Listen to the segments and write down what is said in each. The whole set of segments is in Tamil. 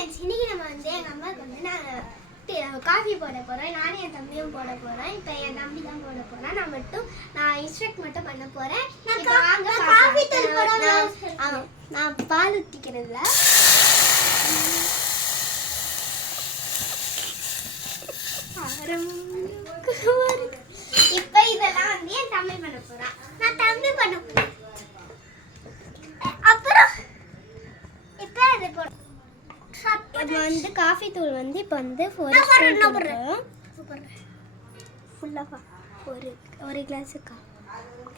ஃப்ரெண்ட்ஸ், இன்னைக்கு நம்ம வந்து எங்கள் அம்மாவுக்கு வந்து நான் காஃபி போட போகிறேன். நானும் என் தம்பியும் போட போகிறோம். இப்போ என் தம்பி தான் போட போகிறேன். நான் இன்ஸ்ட்ரக்ட் மட்டும் பண்ண போகிறேன். காஃபி தூள் போட நான் பால் ஊற்றிக்கிறதுல இப்போ இதெல்லாம் வந்து என் தம்பி பண்ண போகிறான். நான் தம்பி பண்ண போகிறேன். அப்புறம் இப்போ அது போட இப்போ வந்து காஃபி தூள் வந்து இப்போ வந்து ஃபுல்லாக ஒரு கிளாஸுக்கா,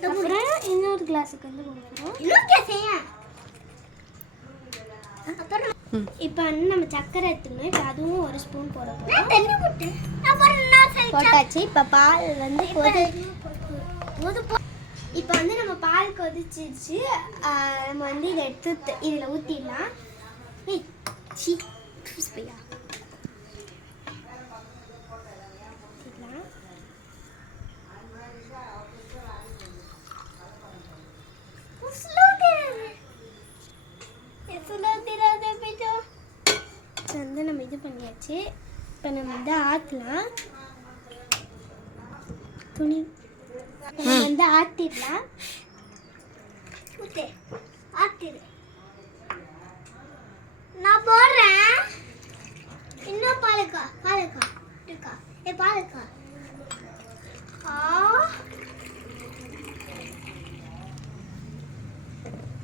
அப்புறம் இன்னொரு கிளாஸுக்கு வந்து கொடுக்குறோம். அப்புறம் இப்போ வந்து நம்ம சக்கரை எடுத்துக்கணும். இப்போ அதுவும் ஒரு ஸ்பூன் போட போகிறோம். போட்டாச்சு. இப்போ பால் வந்து இப்போ வந்து நம்ம பால் கொதிச்சிருச்சு. நம்ம வந்து இதை எடுத்து இதில் ஊற்றிடலாம். பையா வந்து நம்ம இது பண்ணியாச்சு. இப்போ நம்ம வந்து ஆற்றலாம். துணி நம்ம வந்து ஆற்றிடலாம். ஆற்றிடு. நான் போடுறேன். இன்னும் பாலுக்கா இருக்கா? பாலுக்கா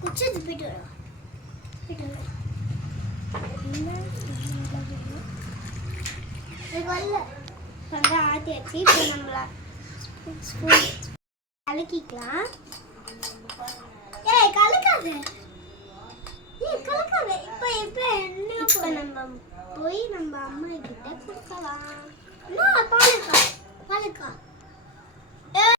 குச்சி போயிட்டு வரும். ஆத்தியாச்சு. இப்போ நம்மள ஸ்பூன் கலக்கிக்கலாம். கலக்காது. இப்போ நம்ம போய் நம்ம அம்மா கிட்ட கொடுக்கலாம்.